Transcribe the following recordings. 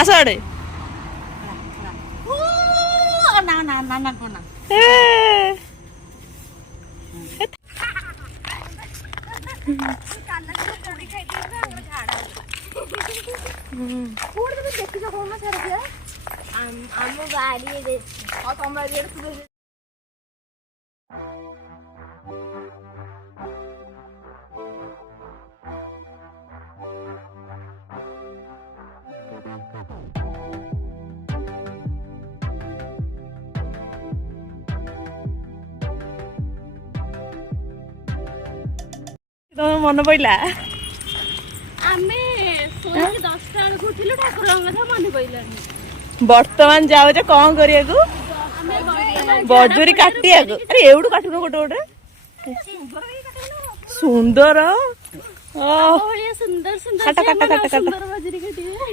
ଆସ ଆଡେ मन पड़ा बर्तमान जाऊ कौन करिया बजुरी काटिया अरे एवढू काटुन गोटे गोटे सुंदर काटा काटा काटा काटा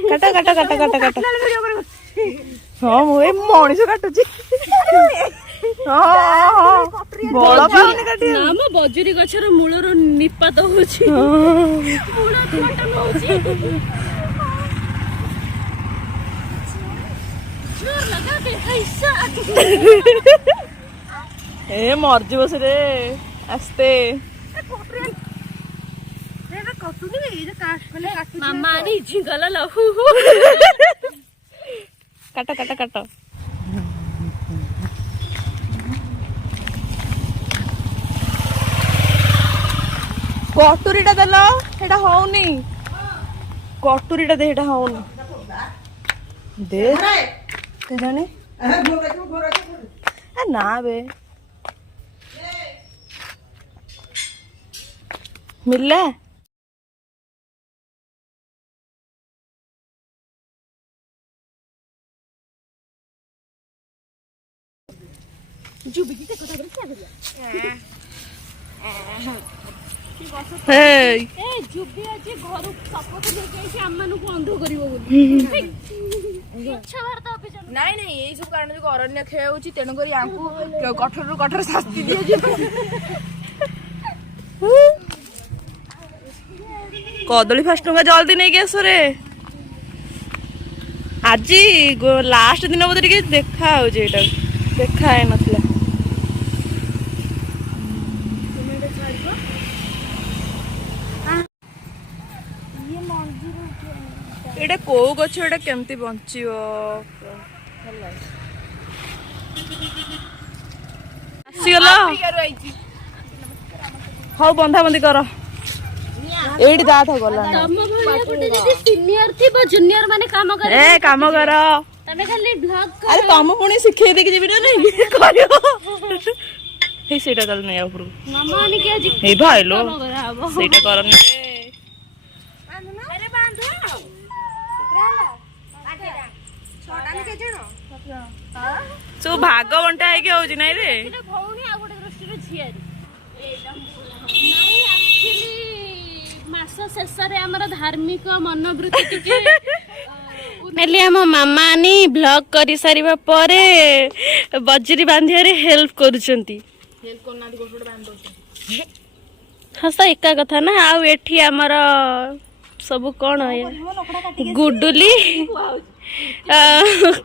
काटा काटा काटा काटा काटा हाँ मुझे मनीष काटुची बजुरी गछर मूलर निपात होची ए मर्जी बस रे आस्ते मामा नी झिंगला लहू काटा काटा काटा कटुरीटा देल एटा होनी कटुरीटा दे एटा होनी दे के जाने ना बे मिलला जुबी की कथा करे क्या करिया हे ए जुबी आज घर शपथ लेके आइछि अम्मानु को अंध करिवो बोली इच्छा वार्ता अभियान नहीं नहीं यही सब कारण जो अरण्य क्षय होची तेणु करी आंकु कठोर कठोर शास्ति दिया जे कदली 5 टंका जल्दी नहीं आस रे आज लास्ट दिन बोधे टिके देखा हो देखा है नथला एटा को गछ एटा केमती बंचियो आसीगला हौ बंधा बंदी कर एडी जा था गला तम भलिया गोटे जदी सीनियर थी बा जूनियर माने काम करे ए काम कर तमे खाली ब्लॉग कर अरे तम पुणी सिखे दे के जीबी ना नहीं करियो हे सेटा चल नहीं ऊपर मामा ने के आज हे भाईलो काम कराबो सेटा करन रे अरे बांधो चित्राला आटेरा छोटा ने के जणो सो भाग बंटा है के होजी नहीं रे एटा भौणी आ गोटे दृष्टि रे छियारी एटा नहीं एक्चुअली मास शेष रे हमर धार्मिक मनोवृत्ति टिके नेली हम मामा नी ब्लॉग करि सारिबा परे बजरी बांधिया रे हेल्प करूचंती हेल्प करना दि गोटे बांध दो हस एका कथा ना आ एठी हमर सब कोन है गुडुली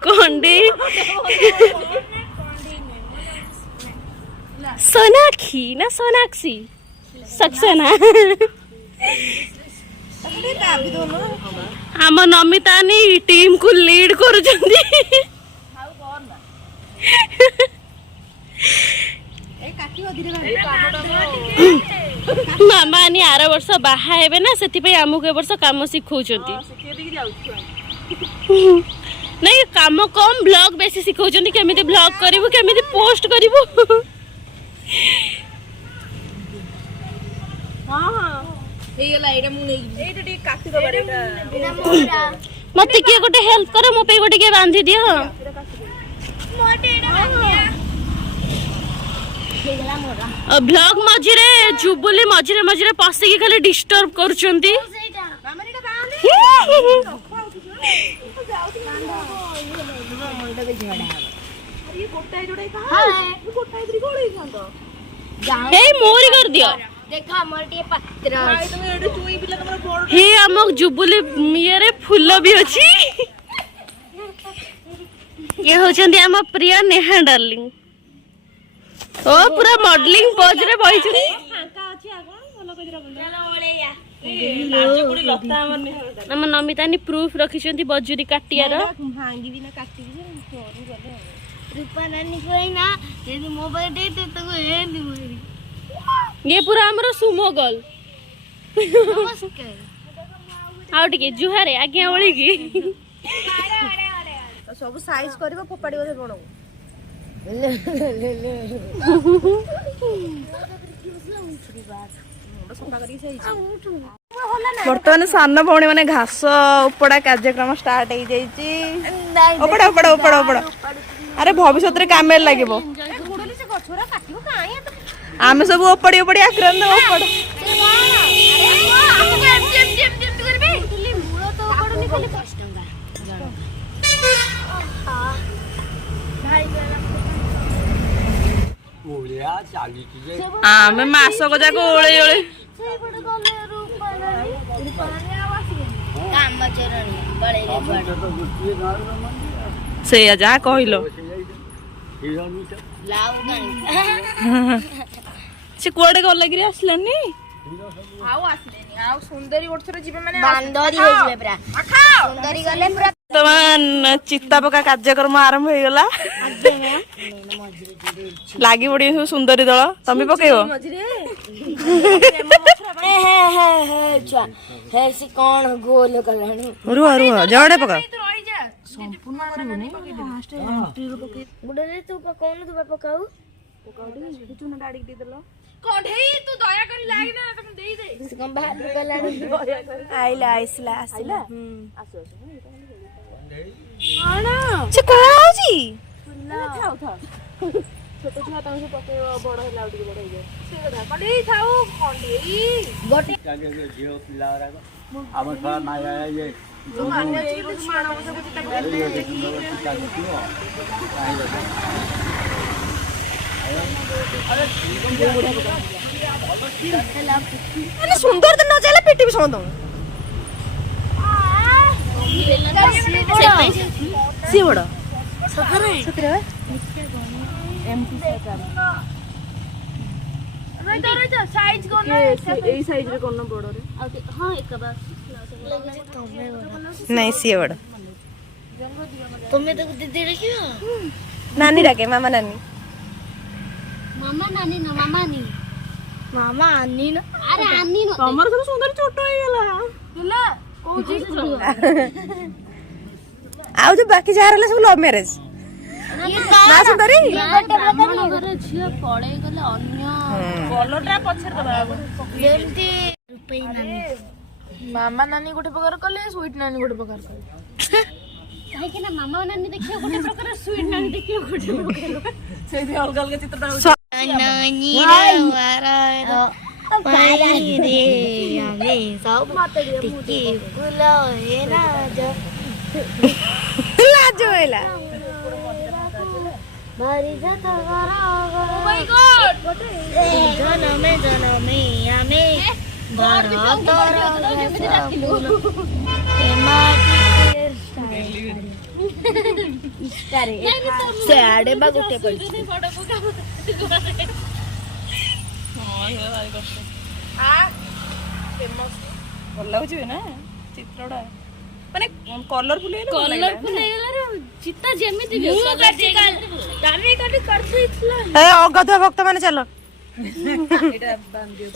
कोंडी सोनाक्षी ना सोनाक्षी सक्सेना हम नमिता नी टीम को लीड करूचंदी मामा नी आर वर्ष बाहा हेबे ना सेति पे हमको ए वर्ष काम सिखौचंती नहीं काम कम ब्लॉग बेसी सिखौचंती केमिति ब्लॉग करिवो केमिति पोस्ट करिवो हां हां हे गेला एटा मु नै एटा टी काटी दबा एटा मते के गोटे हेल्प करो मो पे गोटे के बांधी दियो मोटे एटा बांधिया हे गेला मोरा ब्लॉग मझिरे जुबुली मझिरे मझिरे पसी के खाली डिस्टर्ब करचंती मामा एटा बांधे हे मोरी कर दियो देखा हमर टे पत्र हे हमक जुबुली मेरे फूल भी अछि ये होचंदी हम प्रिय नेहा डार्लिंग ओ पूरा मॉडलिंग पोज रे बहि छु फांका अछि आगो बोलो कजरा बंदा लाज कुडी लता हमर नेहा हम नमितानी प्रूफ रखिसंती बजुरी काटियार भांगी भी ना काटी भी छोरू गले रूपा नानी कोई ना ये मोबाइल दे दे तो ए मोबाइल ये पूरा हमरो सुमोगल नमस्कार आउ टिके जुहारे आज्ञा ओळी की सब साइज करबो फोपाडिबो से कोन बर्तमान सान भौणी मैंने घास उपड़ा कार्यक्रम स्टार्ट हो जाइए उपड़ा उपड़ा उपड़ा उपड़ा अरे भविष्य में काम लगे आम सब उपड़ी उपड़ी आक्रांत उपड़ आम मासक जाक ओले ओले से जा कहल से कुआडे गला गिरी आसलानी आउ आसलेनी आउ सुंदरी ओठरे जिबे माने बांदरी हो जिबे पूरा सुंदरी गले पूरा तमान चित्ता पका कार्यक्रम आरंभ हो गला लागी पड़ी सब सुंदरी दल तमे पकेबो हे सी कोन गोल कलानी रुआ रुआ जड़े पका संपूर्ण करबो नै फास्ट एंट्री रो पके गुडे रे तू पकाऊ तू पकाऊ पकाडी तू न डाडी दे दलो कढेई तू दया करी लागी ना तुम देई दे कम बाहर कलानी आइला आइसला आइला आसो आसो आना से कहौजी थाउ थाउ छोट छुआ तंग पके बड़ होला उडी बड़ हो से कथा कढेई थाउ कढेई गोटे झियो पिला आम छुआ ना ये जो मान्य छिलो मानव सब चिता अरे सुंदर तो न चले पेटी भी सोंदो सी बड़ सखरे एमटी सरकार रहिता साइज कोन ए साइज रे कोन बड़ रे हां एक बार नहीं सी बड़ तुम्हें तो दीदी रखियो नानी डाके मामा नानी मामा नानी ना मामा नी मामा आनी ना अरे आनी न तमर सब सुंदर छोट हो गला होला कोजी आउ जो बाकी जा रहला सब लव मैरिज ना सुंदरी ब्राह्मण घर झियो पळे गले अन्य कलरटा पछर दबा जेमती रुपई नानी मामा नानी गोटे प्रकार कले स्वीट नानी गोटे प्रकार कले काहे कि ना मामा नानी देखियो गोटे प्रकार स्वीट नानी देखियो गोटे प्रकार से अलग अलग चित्रटा नानी रवारा पारी रे आमे सब टिकी बुलो हे ना जो लाज होइला भारी जाता गरा ओ माय गॉड जनमे जनमे आमे बड़ा तोरा से आडे बा गुटे पड़ी आ फेमस ଭଲ ଲାଗୁଛି ନା ଚିତ୍ରଟା ମାନେ କଲରଫୁଲ କଲରଫୁଲ ହେଇଗଲା ରେ ଚିତା ଯେମିତି ବି ମୁଁ କାଟି ଦାମୀ କାଟି କରିଥିଲା ଏ ଅଗଧ ଭକ୍ତ ମାନେ ଚାଲ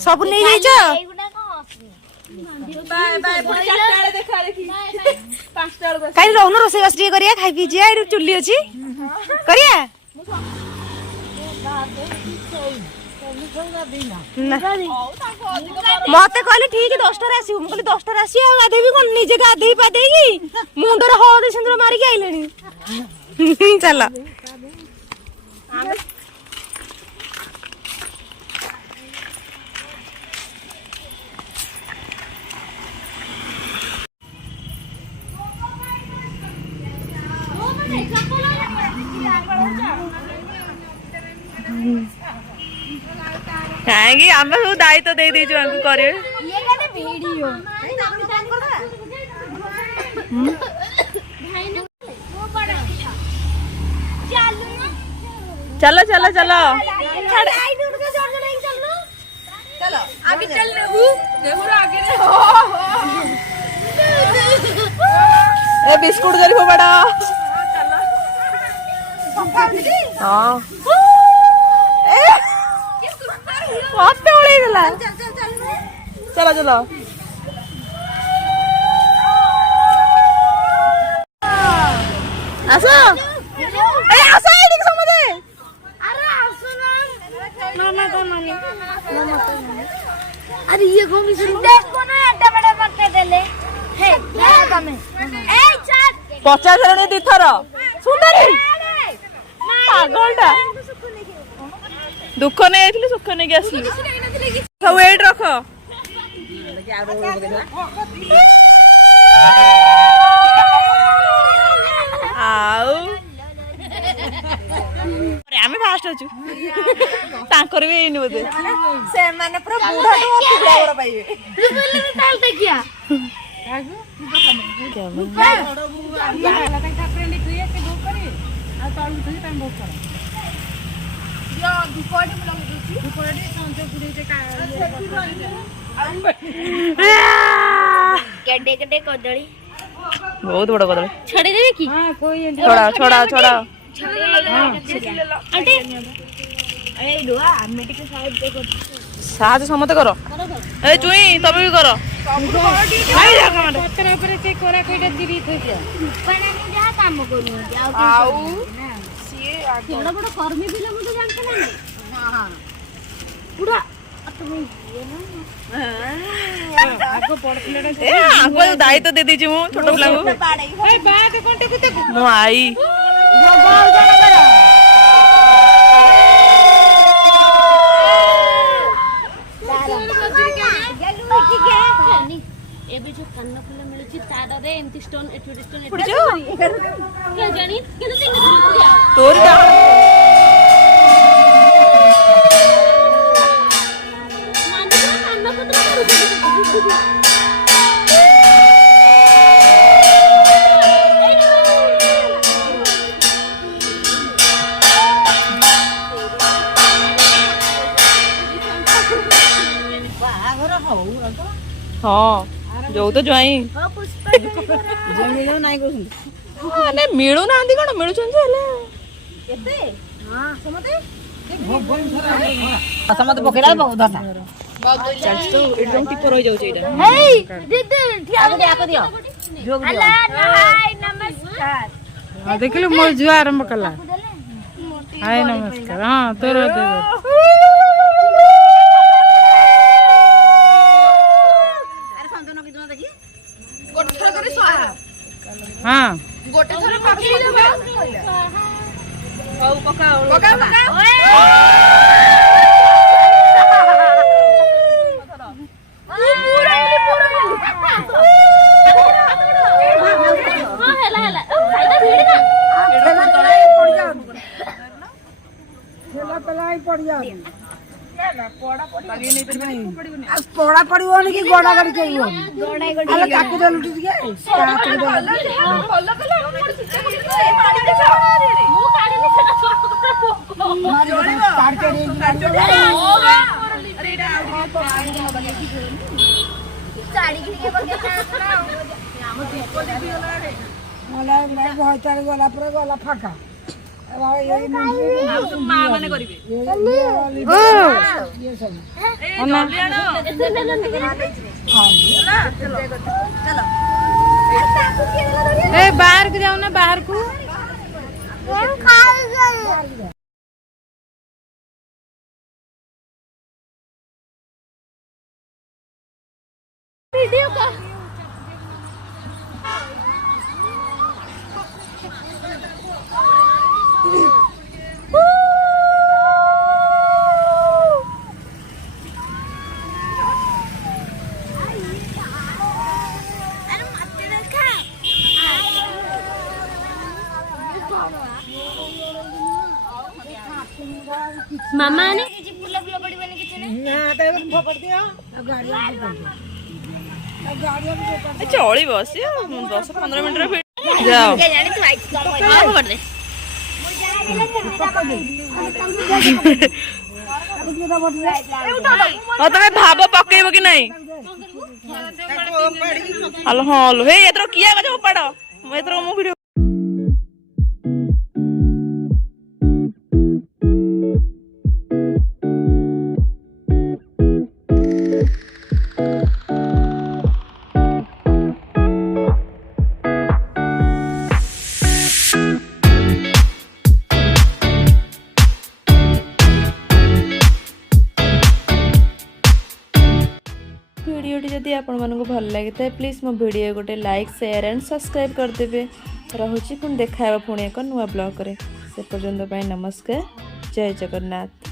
ସବୁ ନେଇ ଯାଇଛ ଏଗୁଡା କଣ ଆସୁନି बाय बाय पुरी 4टा बेले देखा देखी 5टा बेले କାଇଁ ରହୁନ ରୋଷେଇ ବାସ ଟିକେ କରିବା ଖାଇ ପିଇ ଯିବା ଏଠି ଚୁଲି ଅଛି କରିବା मत कहले ठीक 10टारे आसू मुझे 10टारे आसी गाधेबी कौन निजे गाधेई पाधेई मुंडरे हळदी सिंदूर मारिकी आइलेनी चल କାହିଁକି ଆମେ ସବୁ ଦାୟିତ୍ୱ ଦେଇ ଦେଇଛୁ ଆମକୁ କରିବେ। चलो चलो चलो ए बिस्कुट जरी हो बड़ा हाँ मत उड़े गला चलो चलो आसो ए आसो एडी समझे अरे आसो ना मामा को माने मामा को माने अरे ये घूमी सुन देखो ना एड्डा बड़ा पक्के देले हे तमे ए चाट 50 रे दी थर सुंदरी पागलटा दुख नहीं आइथिले सुख नहीं के असली सब वेट रख आउ अरे आमे फास्ट अछु तांकर भी एनी बोदे से माने पूरा बूढ़ा तो फ्लेवर पाइबे ताल देखिया गड्ढे कदली बहुत बड़ा कदली छड़ी देवे की छोड़ा छोड़ा छोड़ा आंटी ए दुआ हम टिके साइड पे कर साथ समते करो ए चुई तबे भी करो भाई देखो मत पत्थर ऊपर से कोरा कोइटा दिरी थई जा पना नहीं जा काम करू आउ सिए बड़ा बड़ा कर्मी बिले मुझे जानते नहीं हां पूरा तुम्हें ये ना आगो पड़ले ए आगो दायित्व दे दीची मु छोटो पिला को भाई बात कोंटे कुते मु आई बाल जाना करा ଏବେ ଯୋଉ କାନ ଫୁଲ ମିଳୁଛି ତାରରେ ଏମିତି ଷ୍ଟୋନ ଏଠି ଷ୍ଟୋନ ଏଠି କେ ଜାଣି କିନ୍ତୁ ତିନି ଦିନ ପୂରା ତୋରି ଡାଣ ମାନେ କାନ ପତ୍ର କରୁଛି हाँ जो तो ज्वाई माने मिलू ना कौन मिलू समत पकेला बहुत धरना एकदम टिपर हो जाऊ एटा हे दीदी आको दियो हेलो हाय नमस्कार हां देखिलो मोर जुआ आरंभ कला हाय नमस्कार हां तोर दे हाँ गोटे थरे पकई देबा हौ पकाओ पकाओ पड़ा पड़िबोनी कि गोड़ा गड़ी चाहिए अरे काकू दे लुटी दिए काकू दे भलो कला मोर सिस्टम ए मारी दे मु काढी नि सेटा काट के अरे एटा साड़ी के बगे ना हम दीप देबी होला रे मला बहुत सारे गोला पर गोला फाका मां माने करिवे ये सब ए जल्दी आनो चलो ए बाहर को जाओ ना बाहर को वीडियो का मामा ने फूल फूल पड़बनी किछ नै ଚଳିବ ସିଏ 10-15 ମିନିଟର ଯାଅ। ହଁ ତମେ ଭାବ ପକେଇବ କି ନାଇଁ? ହଲୋ ହଁ ହେଇ ଏଥର କିଏ ଗଛ ଉପାଡ ଏଥର ମୁଁ ଭିଡିଓ भिडियोटी जदि आपण मानक भल लगी था प्लीज मो वीडियो गोटे लाइक शेयर एंड सब्सक्राइब करदेवे। रहुची पुणी देखा पुणी एक नुआ ब्लॉग से पर्यंत नमस्कार। जय जगन्नाथ।